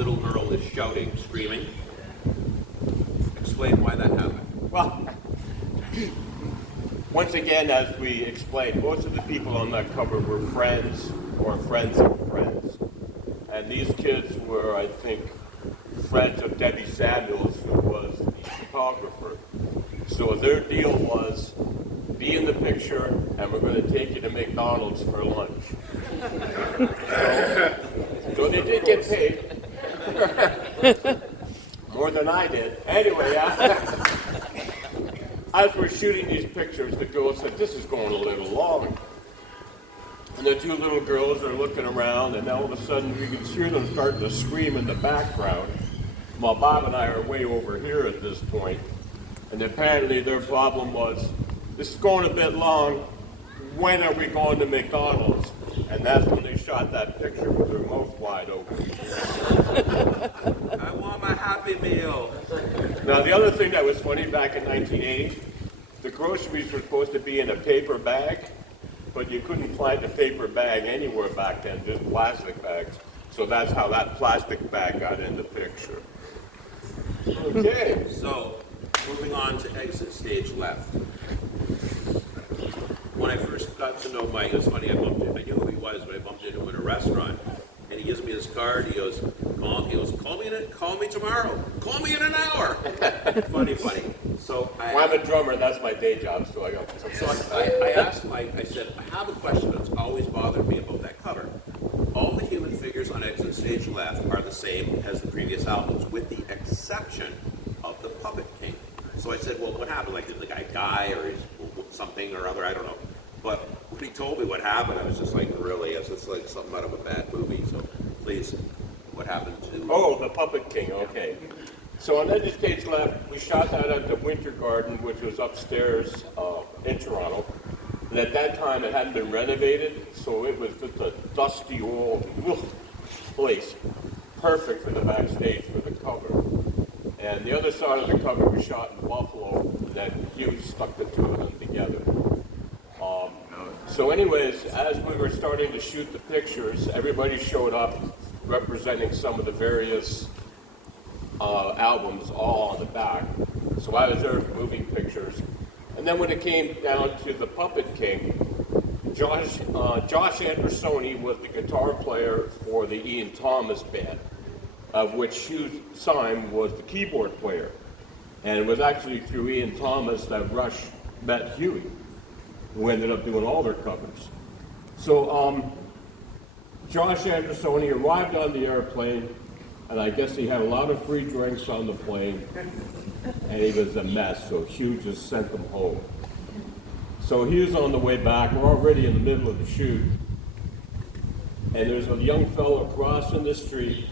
little girl is shouting, screaming. Explain why that happened. Well, once again, as we explained, most of the people on that cover were friends or friends of friends. And these kids were, I think, friends of Debbie Samuels, who was the photographer. So their deal was, be in the picture, and we're going to take you to McDonald's for lunch. So they did get paid. More than I did. Anyway, as we're shooting these pictures, the girl said, this is going a little long. And the two little girls are looking around, and all of a sudden you can hear them starting to scream in the background, while Bob and I are way over here at this point. And apparently their problem was, this is going a bit long, when are we going to McDonald's? And that's when they shot that picture with their mouth wide open. I want my Happy Meal. Now the other thing that was funny back in 1980, the groceries were supposed to be in a paper bag, but you couldn't find a paper bag anywhere back then, just plastic bags. So that's how that plastic bag got in the picture. Okay. So, moving on to exit stage left. When I first got to know Mike, it was funny, I knew who he was, but I bumped into him in a restaurant. And he gives me his card, he goes, call me tomorrow. Call me in an hour. funny. So I'm a drummer, that's my day job, so I got I asked Mike, I said, I have a question that's always bothered me about that cover. All the human figures on Exit Stage Left are the same as the previous albums, with the exception of the Puppet King. So I said, well, what happened? Like, did the guy die or something or other? I don't know. But when he told me what happened, I was just like, really? It's like something out of a bad movie. So please, what happened to... Oh, the Puppet King, okay. So on Exit Stage Left, we shot that at the Winter Garden, which was upstairs in Toronto. And at that time, it hadn't been renovated, so it was just a dusty old place. Perfect for the backstage for the cover. And the other side of the cover we shot in Buffalo, and then Hugh stuck the two of them together. So anyways, as we were starting to shoot the pictures, everybody showed up representing some of the various albums all on the back. So I was there moving pictures. And then when it came down to the Puppet King, Josh Andersoni was the guitar player for the Ian Thomas band, of which Hugh Syme was the keyboard player. And it was actually through Ian Thomas that Rush met Huey, who ended up doing all their covers. So Josh Andersoni arrived on the airplane, and I guess he had a lot of free drinks on the plane, and he was a mess, so Hugh just sent him home. So he was on the way back. We're already in the middle of the shoot, and there's a young fellow crossing the street,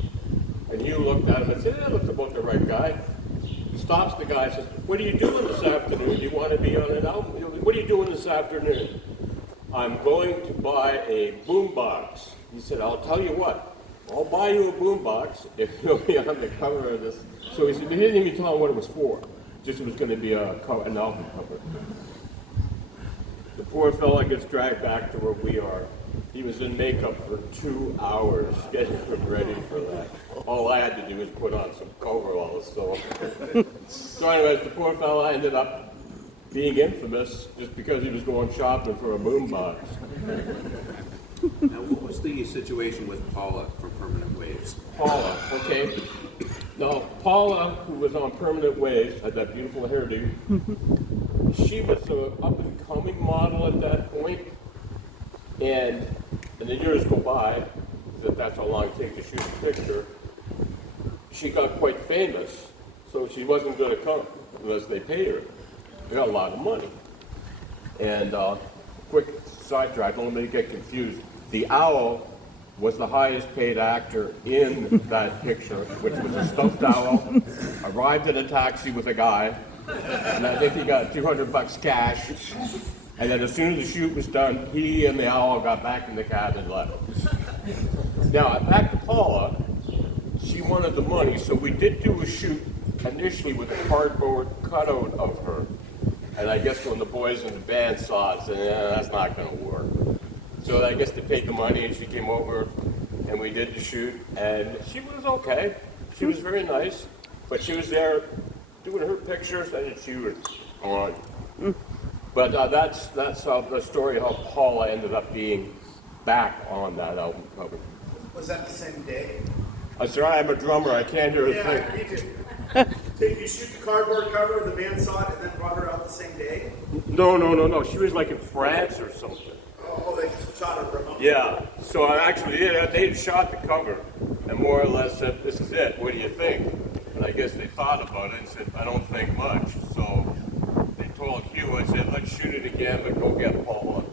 and Hugh looked at him and said, that looks about the right guy. He stops the guy and says, what are you doing this afternoon? Do you want to be on an album? What are you doing this afternoon? I'm going to buy a boombox. He said, I'll tell you what, I'll buy you a boombox if you'll be on the cover of this. So he said, he didn't even tell him what it was for. Just it was going to be an album cover. The poor fella gets dragged back to where we are. He was in makeup for 2 hours getting him ready for that. All I had to do was put on some coveralls. So anyways, the poor fella ended up being infamous just because he was going shopping for a boombox. Now, what was the situation with Paula from Permanent Waves? Paula, okay. Now, Paula, who was on Permanent Waves, had that beautiful hairdo. She was an up-and-coming model at that point. And the years go by, that's how long it takes to shoot a picture. She got quite famous, so she wasn't going to come unless they paid her. They got a lot of money. And quick sidetrack, don't let me get confused. The owl was the highest paid actor in that picture, which was a stuffed owl, arrived in a taxi with a guy, and I think he got $200 cash. And then as soon as the shoot was done, he and the owl got back in the cab and left. Now, back to Paula, she wanted the money, so we did do a shoot initially with a cardboard cutout of her. And I guess when the boys in the band saw it, said, that's not going to work. So I guess they paid the money, and she came over and we did the shoot, and she was okay. She was very nice, but she was there doing her pictures, and she was gone. But that's how the story how Paula ended up being back on that album cover. Was that the same day? I'm sorry, I'm a drummer. I can't hear a thing. Yeah, me too. Did you shoot the cardboard cover, the band saw it, and then brought her out the same day? No. She was like in France or something. Oh, they just shot her remotely. Yeah. So they shot the cover and more or less said, "This is it. What do you think?" And I guess they thought about it and said, "I don't think much." So they told Hugh, I said, "Let's shoot it again, but go get Paula."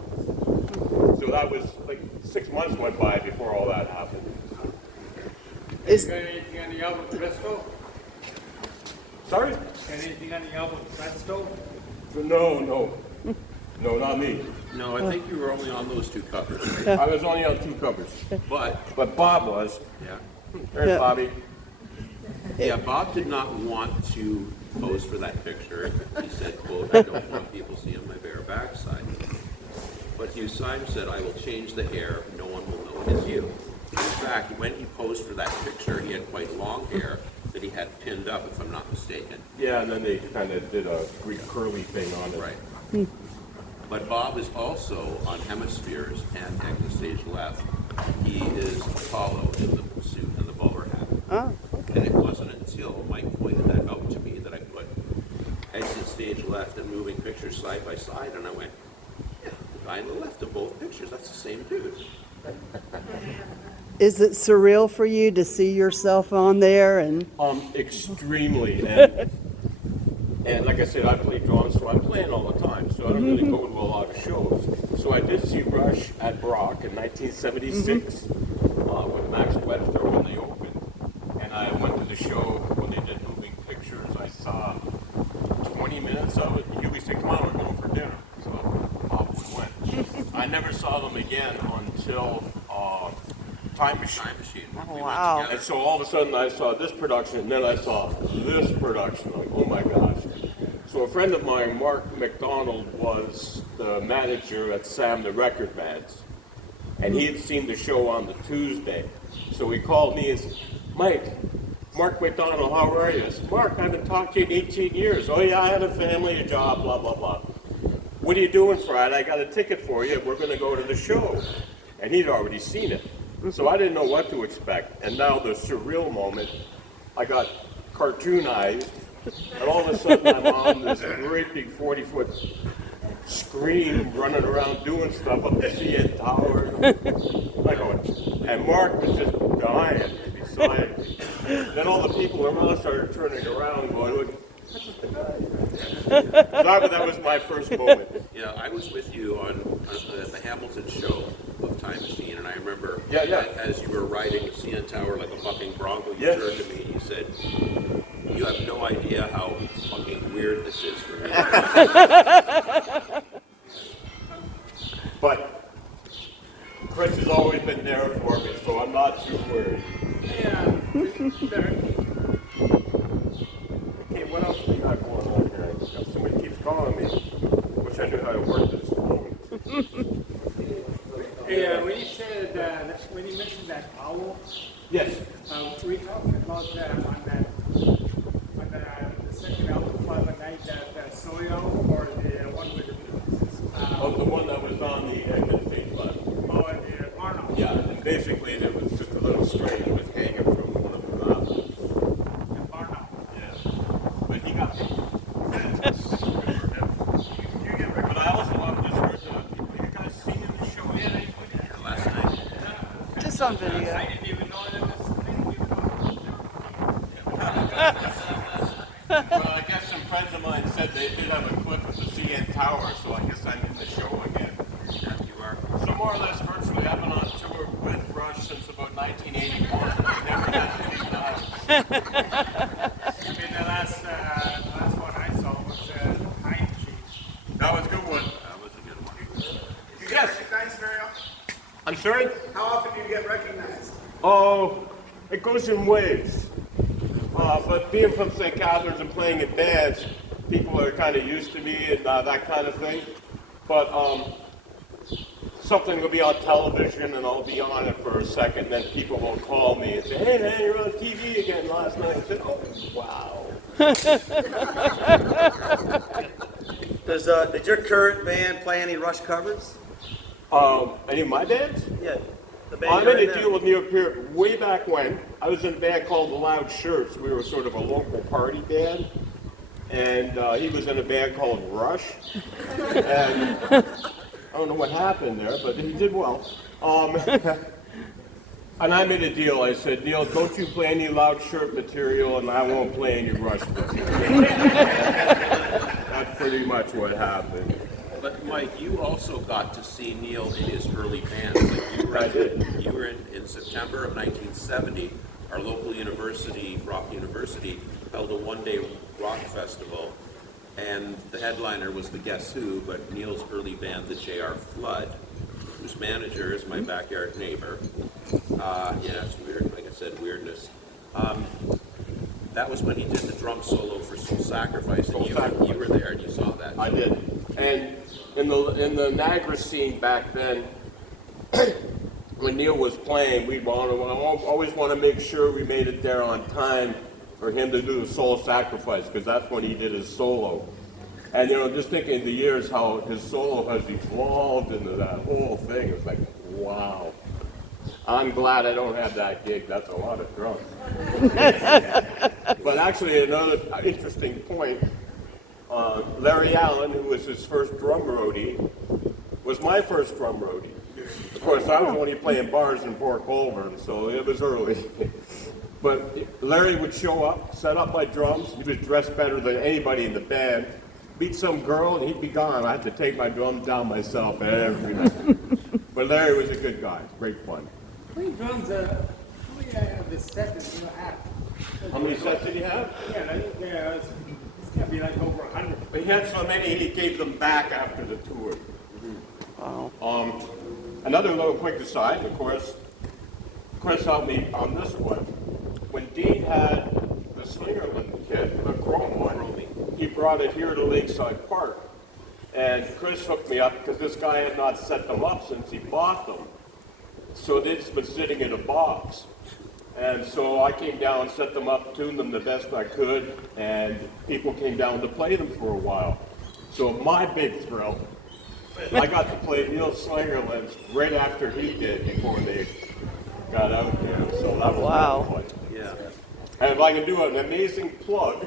So that was like 6 months went by before all that happened. You got anything on the album Presto? Sorry? Anything on the album Presto? No, not me. No, I think you were only on those two covers, right? I was only on 2 covers, but Bob was. Yeah. There's Yeah. Bobby. Yeah, Bob did not want to pose for that picture. He said, quote, "I don't want people seeing my bare backside." But Hugh Symes said, "I will change the hair. No one will know it is you." In fact, when he posed for that picture, he had quite long hair that he had pinned up, if I'm not mistaken. Yeah, and then they kind of did a Greek curly thing on it. Right. But Bob is also on Hemispheres and Exit Stage Left. He is Apollo in the suit and the bowler hat. Oh, And it wasn't until Mike pointed that out to me that I put Exit Stage Left and Moving Pictures side by side, and I went, yeah, the guy on the left of both pictures, that's the same dude. is it surreal for you to see yourself on there? And Extremely. And like I said, I play drums, so I'm playing all the time, so I don't really go to a lot of shows. So I did see Rush at Brock in 1976 with Max Webster when they opened. And I went to the show when they did Moving Pictures. I saw 20 minutes of it. Huey said, "Come on, we're going for dinner." So off we went. I never saw them again until Time Machine. Time Machine. Oh, We went wow. together. And so all of a sudden I saw this production, and then I saw this production. Like, oh my gosh. So a friend of mine, Mark McDonald, was the manager at Sam the Record Bands. And he had seen the show on the Tuesday. So he called me and said, "Mike, Mark McDonald, how are you?" I said, "Mark, I haven't talked to you in 18 years. "Oh yeah, I had a family, a job, blah, blah, blah." "What are you doing Friday? I got a ticket for you. We're going to go to the show." And he'd already seen it. So I didn't know what to expect. And now the surreal moment, I got cartoonized, and all of a sudden I'm on this great big 40-foot screen running around doing stuff up the CN Tower. Like, and Mark was just dying beside me. Then all the people around started turning around going, "That's just the guy." So that was my first moment. Yeah, I was with you on at the Hamilton show of Time Machine, and I remember Yeah. as you were riding the CN Tower like a bucking bronco, you Yes. turned to me and you said, "You have no idea how fucking weird this is for me." But Chris has always been there for me, so I'm not too worried. Yeah. Okay, what else we got going on here? Somebody keeps calling me. Wish I knew how to work this phone. Hey, when you mentioned that owl, Yes. we talking about on the second album, Fun Night, that solo album, or the one with the The one that was on the exit stage left. the Arnold. Yeah, and basically there was just a little string that was hanging from one of the rafters. The Arnold. Yeah. But he got me. But I also just heard you guys seen the show yet? Anybody? Last night. just on video. I didn't even know that this thing was Well, I guess some friends of mine said they did have a clip of the CN Tower, so I guess I'm in the show again. Yeah, you are. So more or less virtually, I've been on tour with Rush since about 1981. We never had anything else. I mean, the last one I saw was Pine Cheese. That was a good one. That was a good one. Do you get Yes. recognized very often? I'm sorry? How often do you get recognized? Oh, it goes in waves. But being from St. Catharines and playing in bands, people are kind of used to me and that kind of thing. But something will be on television and I'll be on it for a second, then people will call me and say, hey man, you're on TV again last night. I said, oh, wow. Did your current band play any Rush covers? Any of my bands? Yeah. The band I'm you're in in a now. deal with Neil Peart way back when. I was in a band called The Loud Shirts. We were sort of a local party band. And he was in a band called Rush. And I don't know what happened there, but he did well. And I made a deal. I said, Neil, don't you play any Loud Shirt material, and I won't play any Rush material. That's pretty much what happened. But Mike, you also got to see Neil in his early bands. Like I did. You were in September of 1970. Our local university, Rock University, held a one-day rock festival, and the headliner was the Guess Who, but Neil's early band, the J.R. Flood, whose manager is my backyard neighbor. Yeah, it's weird. Like I said, weirdness. That was when he did the drum solo for Soul Sacrifice, and you were there and you saw that. I did. And in the Niagara scene back then, when Neil was playing, we always want to make sure we made it there on time for him to do the Soul Sacrifice, because that's when he did his solo. And just thinking the years how his solo has evolved into that whole thing, it's like, wow. I'm glad I don't have that gig. That's a lot of drums. But actually, another interesting point, Larry Allen, who was his first drum roadie, was my first drum roadie. Of course, I was only playing bars in Port Colborne, so it was early. But Larry would show up, set up my drums. He was dressed better than anybody in the band. Meet some girl, and he'd be gone. I had to take my drums down myself every night. But Larry was a good guy. Great fun. How many drums, how many of the sets do you have? How many sets did he have? Yeah, I think it's gotta be like over 100. He had so many, he gave them back after the tour. Wow. Another little quick aside, of course, Chris helped me on this one. When Dean had the Slingerland kit, the chrome one, he brought it here to Lakeside Park. And Chris hooked me up because this guy had not set them up since he bought them. So they'd been sitting in a box. And so I came down and set them up, tuned them the best I could, and people came down to play them for a while. So my big thrill, I got to play Neil Slingerland's right after he did before they got out there. So that was Wow. fun. Yeah. And if I can do an amazing plug,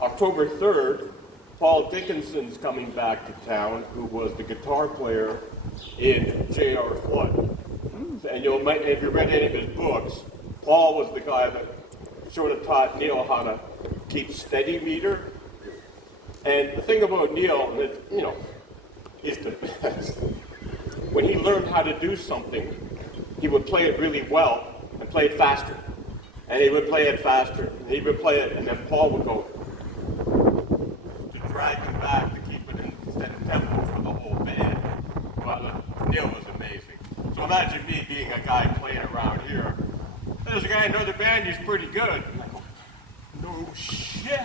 October 3rd, Paul Dickinson's coming back to town, who was the guitar player in J.R. Flood. And if you read any of his books, Paul was the guy that sort of taught Neil how to keep steady meter. And the thing about Neil, is the best. When he learned how to do something, he would play it really well and play it faster. And he would play it faster. And he would play it, and then Paul would go to drag him back to keep it in steady tempo for the whole band. But Neil was amazing. So imagine me being a guy playing around here. There's a guy in another band, he's pretty good. And I go, no shit.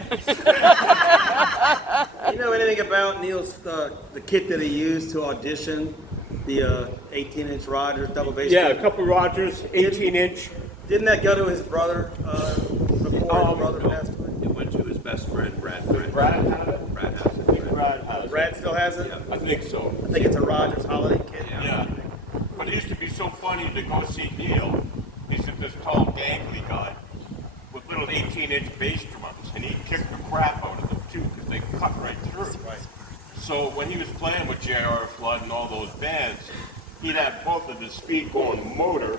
You know anything about Neil's the kit that he used to audition the 18-inch Rogers double bass? Yeah, a kit? couple Rogers, 18-inch. Didn't that go to his brother before his brother passed away? It went to his best friend, Brad. Brad had it? Brad has I it. think Brad has it. Brad still has it? Yeah. I think so. I think it's a Rogers holiday kit. Yeah. But it used to be so funny to go see Neil. He's this tall, gangly guy with little 18-inch bass drums, and he kicked the crap out of them too because they cut right through. Right. So when he was playing with J.R. Flood and all those bands, he'd have both of his feet going motor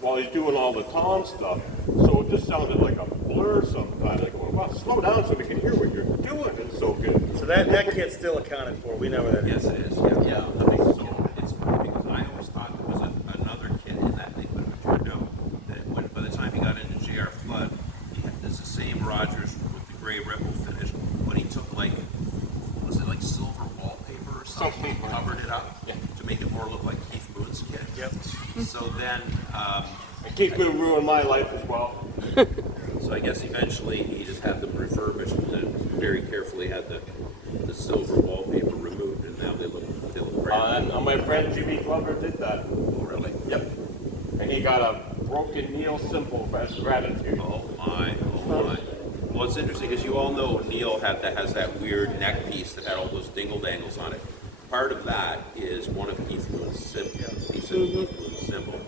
while he's doing all the tom stuff. So it just sounded like a blur sometimes. Like, well, slow down so we can hear what you're doing. It's so good. So that kit's still accounted for. We know where that is. Yes, it is. Yeah. I think so. It's funny because I always thought there was another kid in that thing, but it turned out that by the time he got into J.R. Flood, he had the same Rogers with the gray ripple finish, but he took was it like silver wallpaper or something? He covered it up to make it more look like Keith Moon's kid. Yep. So then, And Keith Moon ruined my life as well. so I guess eventually he just had them refurbished and then very carefully had the silver wallpaper removed, and now. They look brand new. And my friend Jimmy Glover did that. Oh, really? Yep. And he got a broken Neil symbol as gratitude. Oh my, oh my. Well, it's interesting because you all know Neil has that weird neck piece that had all those dingle dangles on it. Part of that is one of Keith Moon's symbol.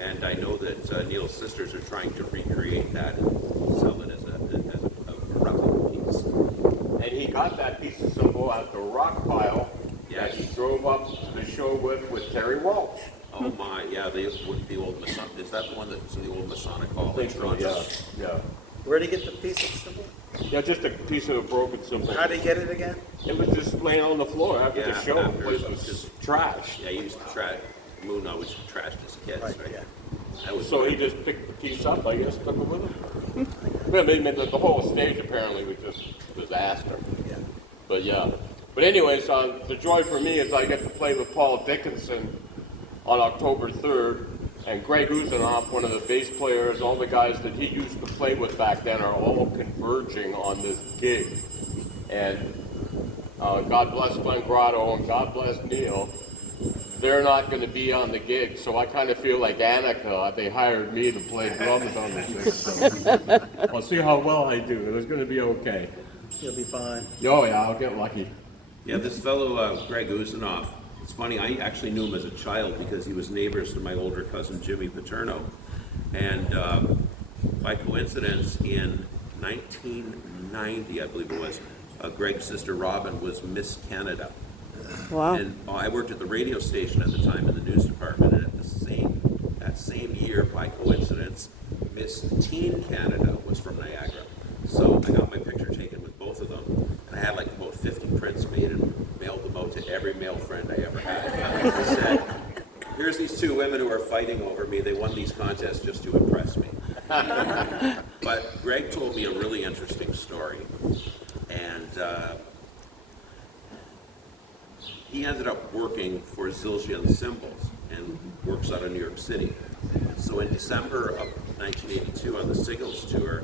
And I know that Neil's sisters are trying to recreate that and sell it as a replica piece. And he got that piece of symbol at the rock pile that he drove up to the show with Terry Walsh. Oh my, yeah, the old Masonic, is that the one that's the old Masonic Hall? I think so, yeah. Where did he get the piece of symbol? Yeah, just a piece of a broken symbol. How did he get it again? It was just laying on the floor after the show. After, The place was trashed. Yeah, he used to trash. Moon always trashed his kids, right? Yeah. That was So he just picked the piece up, I guess, took it with him. I mean, the whole stage apparently was just a disaster. Yeah. But yeah. But anyways, the joy for me is I get to play with Paul Dickinson on October 3rd. And Greg Uzanoff, one of the bass players, all the guys that he used to play with back then are all converging on this gig. And God bless Glenn Grotto and God bless Neil. They're not going to be on the gig, so I kind of feel like Annika. They hired me to play drums on the thing. So I'll see how well I do. It was going to be okay. He'll be fine. Oh yeah, I'll get lucky. Yeah, this fellow, Greg Uzanoff, it's funny, I actually knew him as a child because he was neighbors to my older cousin Jimmy Paterno. And by coincidence, in 1990, I believe it was, Greg's sister Robin was Miss Canada. Wow. And I worked at the radio station at the time in the news department, and that same year, by coincidence, Miss Teen Canada was from Niagara. So I got my picture taken with both of them, and I had like about 50 prints made and mailed them out to every male friend I ever had. I said, here's these two women who are fighting over me. They won these contests just to impress me. But Greg told me a really interesting story, and he ended up working for Zildjian Cymbals and works out of New York City. So in December of 1982 on the Signals tour,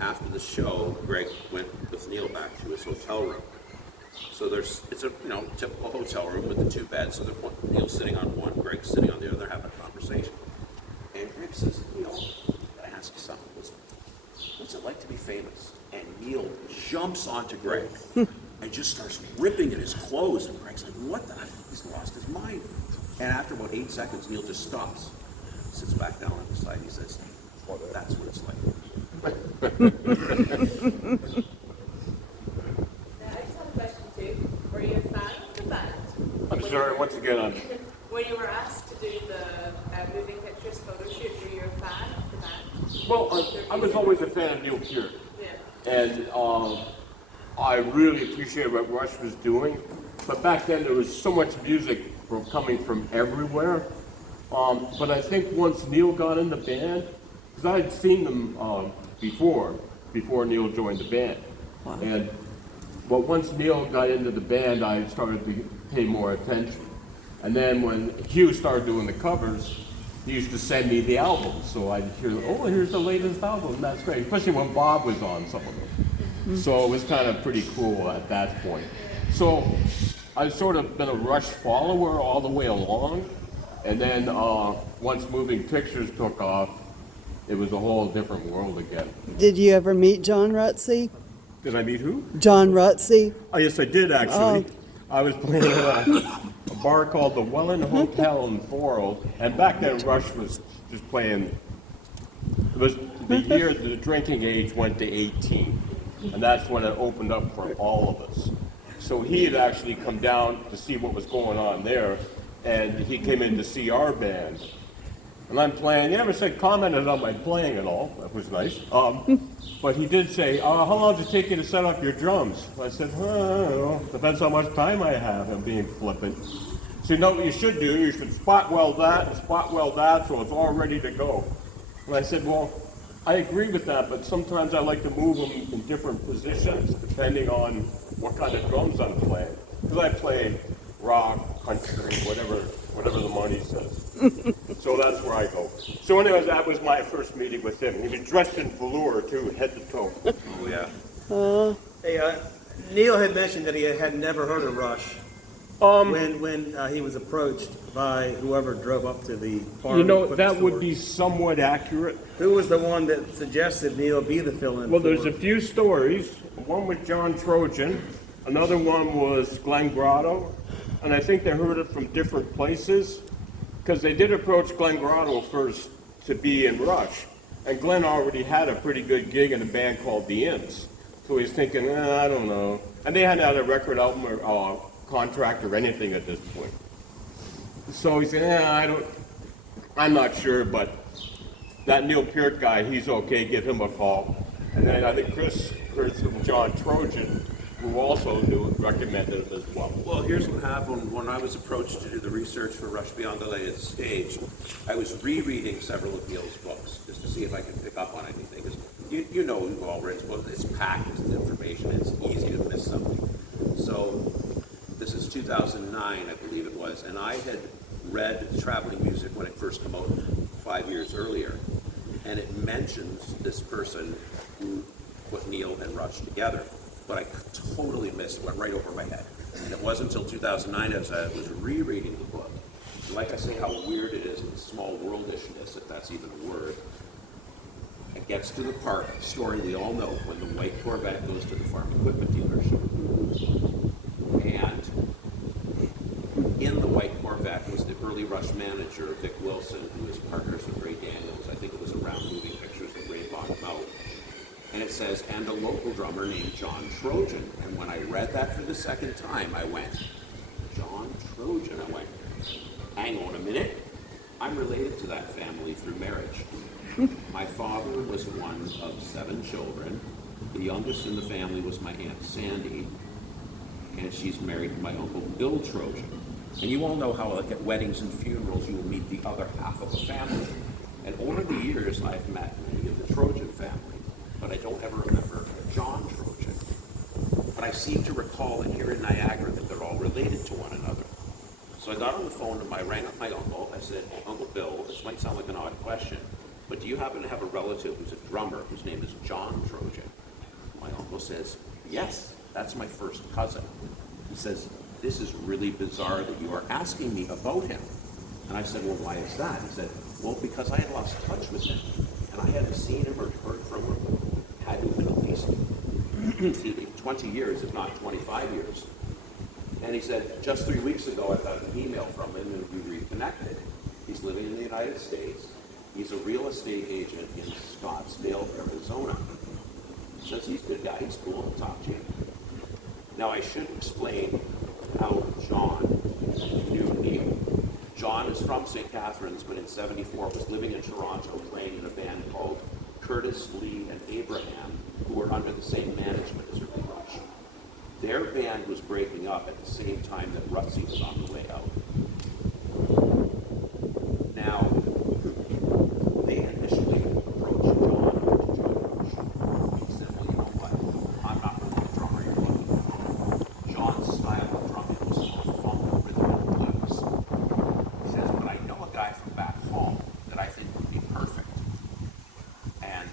after the show, Greg went with Neil back to his hotel room. So it's a typical hotel room with the two beds. So Neil's sitting on one, Greg's sitting on the other, having a conversation. And Greg says, Neil, I ask you something. What's it like to be famous? And Neil jumps onto Greg and just starts ripping at his clothes. And Greg's like, what the heck? He's lost his mind. And after about 8 seconds, Neil just stops, sits back down on the side. He says, well, that's what it's like. Now, I just have a question too. Were you a fan of the band? I'm sorry, once again, When you were asked to do the moving pictures photo shoot, were you a fan of the band? well, I was always a fan of Neil Peart. Yeah. And I really appreciate what Rush was doing. But back then there was so much music coming from everywhere. But I think once Neil got in the band, because I had seen them before Neil joined the band. Wow. But once Neil got into the band, I started to pay more attention. And then when Hugh started doing the covers, he used to send me the albums. So I'd hear, oh, here's the latest album. That's great. Especially when Bob was on some of them. So it was kind of pretty cool at that point. So I've sort of been a Rush follower all the way along. And then once Moving Pictures took off, it was a whole different world again. Did you ever meet John Rutsey? Did I meet who? John Rutsey? Oh, yes, I did actually. I was playing at a bar called the Welland Hotel in Thorold, and back then Rush was just playing. It was the year the drinking age went to 18, and that's when it opened up for all of us. So he had actually come down to see what was going on there, and he came in to see our band. And I'm playing. He never commented on my playing at all. That was nice. But he did say, how long does it take you to set up your drums? I said, well, depends how much time I have. I'm being flippant. So you know what you should do? You should spot weld that and spot weld that so it's all ready to go. And I said, well, I agree with that, but sometimes I like to move them in different positions depending on what kind of drums I'm playing. Because I play rock, country, whatever the money says. So that's where I go. So anyways, that was my first meeting with him. He was dressed in velour too, head to toe. Oh, yeah. Hey, Neil had mentioned that he had never heard of Rush. when he was approached by whoever drove up to the farm. You know, equipment that would store? be somewhat accurate. Who was the one that suggested Neil be the fill-in? Well, there's for- a few stories. One was John Trojan, another one was Glenn Grotto, and I think they heard it from different places, because they did approach Glenn Grotto first to be in Rush, and Glenn already had a pretty good gig in a band called The Imps, so he's thinking, I don't know. And they hadn't had a record album or contract or anything at this point. So he said, I'm not sure, but that Neil Peart guy, he's okay, give him a call. And then I think Chris heard from John Trojan, who also recommended it as well. Well, here's what happened when I was approached to do the research for Rush Beyond the Lighted Stage. I was rereading several of Neil's books just to see if I could pick up on anything. 'Cause you know, you've all read his book. It's packed with information. It's easy to miss something. So this is 2009, I believe it was, and I had read Traveling Music when it first came out 5 years earlier, and it mentions this person who put Neil and Rush together. But I totally missed, went right over my head. And it wasn't until 2009 as I was rereading the book. Like I say, how weird it is in small worldishness, if that's even a word. It gets to the part, story we all know, when the white Corvette goes to the farm equipment dealership. And in the white Corvette was the early Rush manager, Vic Wilson, who was partners with Ray Daniels. I think it was around Moving Pictures that Ray bought him out. And it says, and a local drummer named John Trojan. And when I read that for the second time, I went, John Trojan. I went, hang on a minute. I'm related to that family through marriage. My father was one of 7 children. The youngest in the family was my Aunt Sandy, and she's married to my Uncle Bill Trojan. And you all know how, like at weddings and funerals, you will meet the other half of a family. And over the years, I've met many of the Trojan family, but I don't ever remember John Trojan. But I seem to recall that here in Niagara that they're all related to one another. So I got on the phone and I rang up my uncle. I said, Uncle Bill, this might sound like an odd question, but do you happen to have a relative who's a drummer whose name is John Trojan? My uncle says, yes, that's my first cousin. He says, this is really bizarre that you are asking me about him. And I said, well, why is that? He said, well, because I had lost touch with him, and I hadn't seen him or heard from him. Had to have been at least 20 years, if not 25 years. And he said, just 3 weeks ago, I got an email from him and we reconnected. He's living in the United States. He's a real estate agent in Scottsdale, Arizona. Says he's a good guy, he's cool, I'll talk to you. Now I should explain how John knew Neil. John is from St. Catharines, but in '74 was living in Toronto playing in a band called Curtis, Lee, and Abraham, who were under the same management as Early Rush. Their band was breaking up at the same time that Rutsy was on the way out. Now, they initially approached John to join Rush. He said, well, you know what? I'm not really the drummer you're looking for. John's style of drumming was more funk, rhythm, and blues. He says, but I know a guy from back home that I think would be perfect. And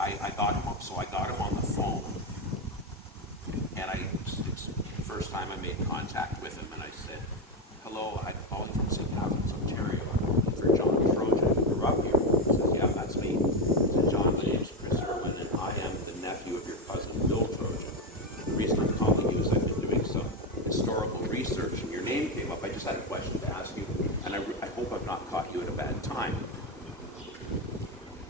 I got him up, so I got him on the phone. And it's the first time I made contact with him, and I said, hello, I'm calling from St. Catharines, Ontario. I'm looking for John Trojan, who grew up here. He says, yeah, that's me. I said, John, my name's Chris Irwin, and I am the nephew of your cousin, Bill Trojan. The reason I'm calling you is I've been doing some historical research, and your name came up. I just had a question to ask you, and I hope I've not caught you at a bad time.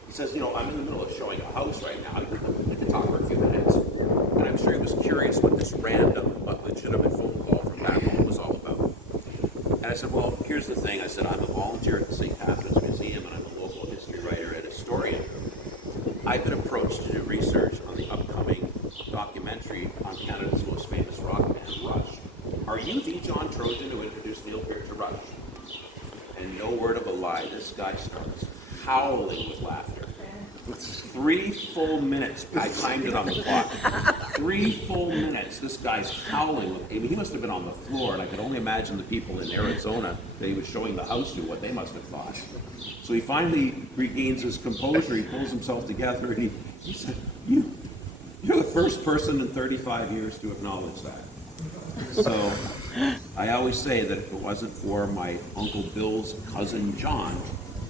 He says, you know, I'm in the middle of showing a house right now. I could talk for a few minutes. And I'm sure he was curious what this random but legitimate phone call from back home was all about. And I said, well, here's the thing. I said, I'm a volunteer at the St. Catharines Museum, and I'm a local history writer and historian. I've been approached to do research on the upcoming documentary on Canada's most famous rock band, Rush. Are you the John Trojan who introduced Neil Peart to Rush? And no word of a lie, this guy starts howling with laughter. 3 full minutes. I timed it on the clock. 3 full minutes. This guy's howling. I mean, he must have been on the floor, and I could only imagine the people in Arizona that he was showing the house to, what they must have thought. So he finally regains his composure. He pulls himself together, and he said, You're the first person in 35 years to acknowledge that. So I always say that if it wasn't for my Uncle Bill's cousin John,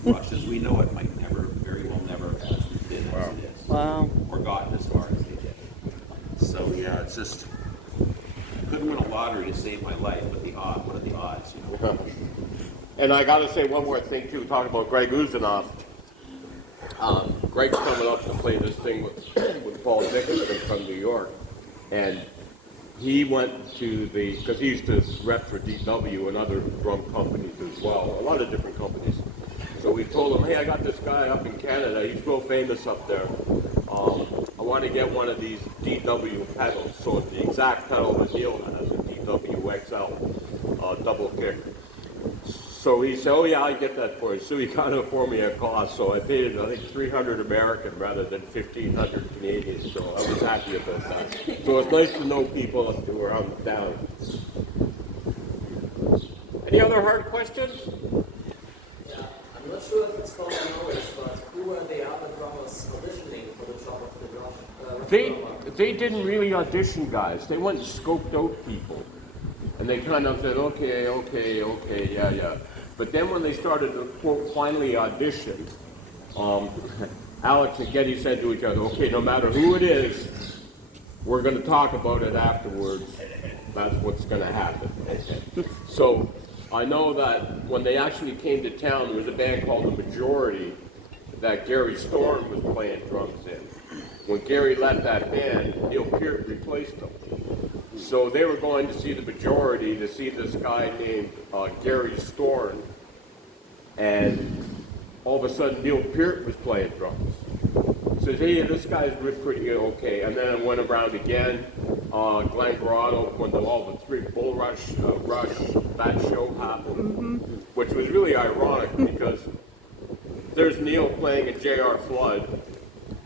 Rush as we know it might never, very well never have been as it is. Wow. Or gotten as far as they did. So yeah, it's just, couldn't win a lottery to save my life, but the odds, what are the odds, you know? And I got to say one more thing too, talking about Greg Uzanoff. Greg's coming up to play this thing with Paul Dixon from New York. And he went to because he used to rep for DW and other drum companies as well, a lot of different companies. So we told him, hey, I got this guy up in Canada, he's real famous up there. I want to get one of these DW pedals. So it's the exact pedal that Neil has, a DW XL double kick. So he said, oh yeah, I get that for you. So he got it for me at cost. So I paid it, I think, 300 American rather than 1,500 Canadian. So I was happy about that. So it's nice to know people who are out down. Any other hard questions? Yeah, I'm not sure if it's common knowledge, but who were the other drummers auditioning for the job of the drum? They didn't really audition guys. They went and scoped out people. And they kind of said, okay, yeah. But then when they started to quote, finally audition, Alex and Getty said to each other, okay, no matter who it is, we're going to talk about it afterwards. That's what's going to happen. So I know that when they actually came to town, there was a band called The Majority that Gary Storm was playing drums in. When Gary left that band, Neil Peart replaced him. So they were going to see The Majority to see this guy named Gary Storm, and all of a sudden Neil Peart was playing drums. Says, hey, this guy's pretty okay. And then it went around again. Glenn Grotto, when all the three Bull Rush, that show happened, which was really ironic because there's Neil playing a J.R. Flood,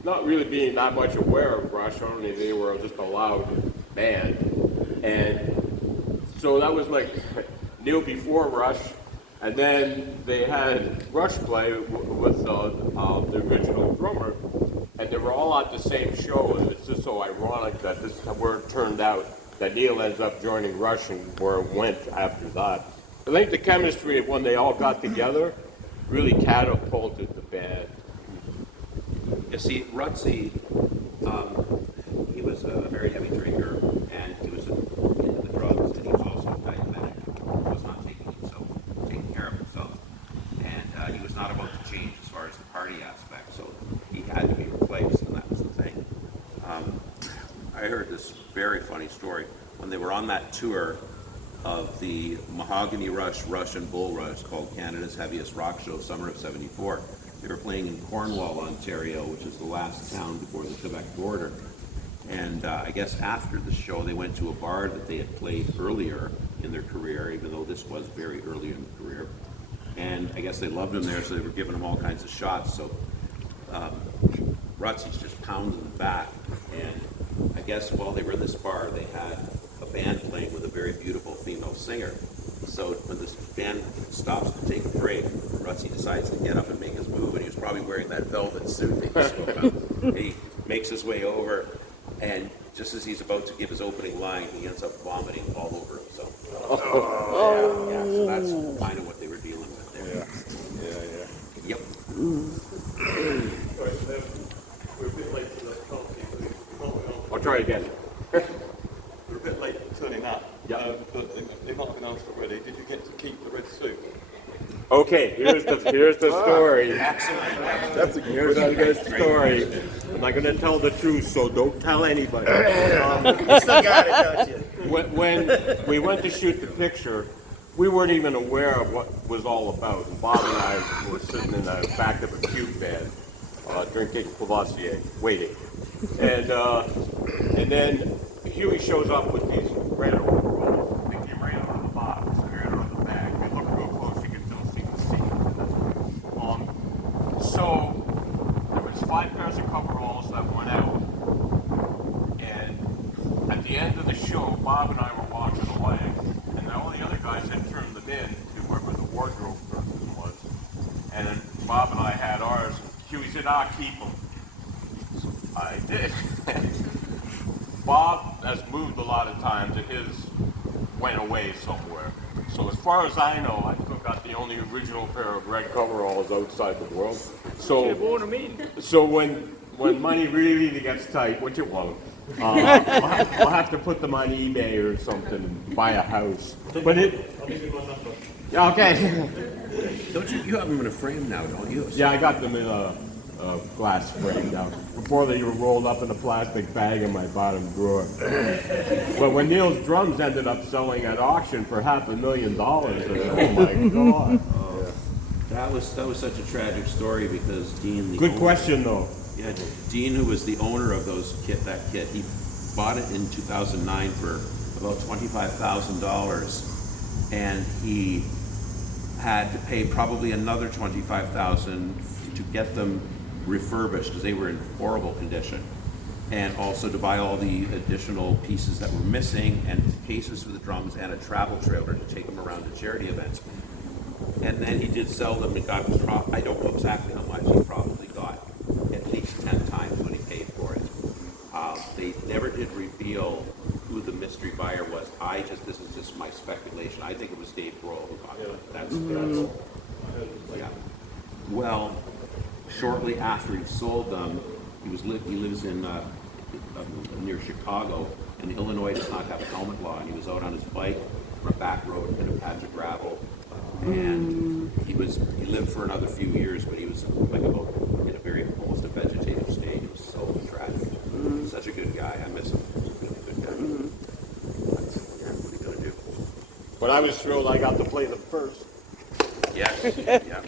not really being that much aware of Rush, only they were just a loud band. And so that was like Neil before Rush, and then they had Rush play with the original drummer, and they were all at the same show, and it's just so ironic that this is where it turned out, that Neil ends up joining Rush and where it went after that. I think the chemistry of when they all got together really catapulted the band. You see, Rutsy, he was a very heavy drinker, and he was into the drugs, and he was also diabetic. He was not taking care of himself. And he was not about to change as far as the party aspect, so he had to be replaced, and that was the thing. I heard this very funny story. When they were on that tour of the Mahogany Rush, and Bull Rush, called Canada's Heaviest Rock Show, summer of '74, they were playing in Cornwall, Ontario, which is the last town before the Quebec border. And I guess after the show, they went to a bar that they had played earlier in their career, even though this was very early in the career. And I guess they loved him there, so they were giving him all kinds of shots. So Rutsy's just pounding the back. And I guess while they were in this bar, they had a band playing with a very beautiful female singer. So when this band stops to take a break, Rutsy decides to get up and make his move, and he was probably wearing that velvet suit that he spoke of. And he makes his way over, and just as he's about to give his opening line, he ends up vomiting all over himself. Yeah, so that's kind of what they were dealing with there. Yeah. Yep. We're a bit late to the party. I'll try again. We're a bit late turning up. Yeah. But it might have been asked already. Did you get to keep the red suit? Okay, here's the story. That's a good story. I'm not going to tell the truth, so don't tell anybody. You still got it, don't you? When we went to shoot the picture, we weren't even aware of what it was all about. And Bob and I were sitting in the back of a cube van, drinking Courvoisier, waiting. And then Huey shows up with these red overalls. They came right out of the box, right out of the bag. We looked real close, you could still see the seat. So there was 5 pairs of coveralls that went out. And at the end of the show, Bob and I were walking away, and all the other guys had turned them in to whoever the wardrobe person was. And then Bob and I had ours. Huey said, keep them. So I did. Bob has moved a lot of times, and his went away somewhere. So as far as I know, I still got the only original pair of red coveralls outside the world. So when money really gets tight, which it won't, we'll have to put them on eBay or something and buy a house. But it, I'll give you my number. yeah, okay. Don't you have them in a frame now, don't you? Yeah, I got them in a glass frame now. Before they were rolled up in a plastic bag in my bottom drawer. But when Neil's drums ended up selling at auction for $500,000, I said, oh my God. That was such a tragic story because Dean, the Good owner- question though. Yeah, Dean, who was the owner of that kit, he bought it in 2009 for about $25,000, and he had to pay probably another $25,000 to get them refurbished because they were in horrible condition, and also to buy all the additional pieces that were missing and cases for the drums and a travel trailer to take them around to charity events. And then he did sell them and got, I don't know exactly how much, he probably got at least 10 times what he paid for it. They never did reveal who the mystery buyer was. This is just my speculation. I think it was Dave Grohl who got it. That's yeah. Well, shortly after he sold them, he lives in near Chicago, and Illinois does not have a helmet law, and he was out on his bike on a back road in a patch of gravel, and he lived for another few years, but he was like in a very almost a vegetative state. It was so tragic. Such a good guy. I miss him. Really good guy. Yeah, what are you gonna do? But I was thrilled I got to play them first. Yes. Yeah.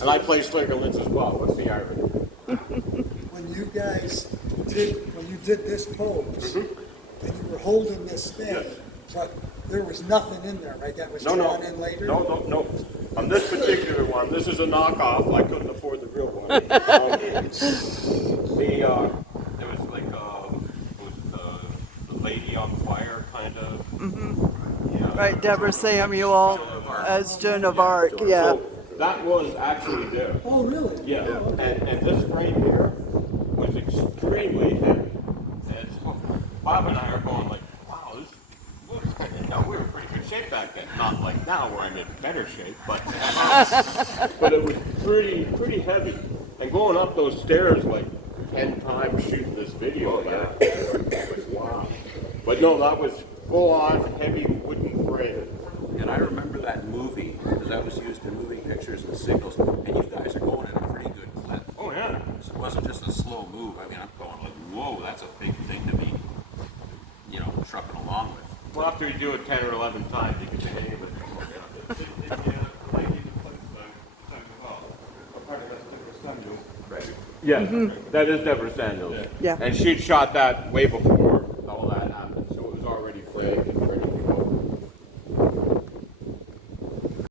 And I play Slingerlands as well. What's the irony? When you did this pose, and you were holding this thing, Yes. but there was nothing in there, right? That was No. drawn in later? No. On this particular one, this is a knockoff. I couldn't afford the real one. There was like the lady on fire kind of. Yeah. Right, Deborah Samuel as Joan of Arc, yeah. So that was actually there. Oh, really? Yeah. Oh, okay. And this frame here was extremely heavy. And so Bob and I are going like, wow, we were in pretty good shape back then. Not like now where I'm in better shape, but but it was pretty heavy. And going up those stairs like 10 times shooting this video back. Wow. But no, that was full on heavy wooden frame. And I remember that movie because that was used in moving pictures and signals, and you guys are going at a pretty good clip. Oh yeah. So it wasn't just a slow move. I mean, I'm going like, whoa, that's a big thing to be, trucking along with. Well, after you do it 10 or 11 times, you can say, hey, but yeah, that is Deborah Samuels. Yeah. And she'd shot that way before all that happened, so it was already framed.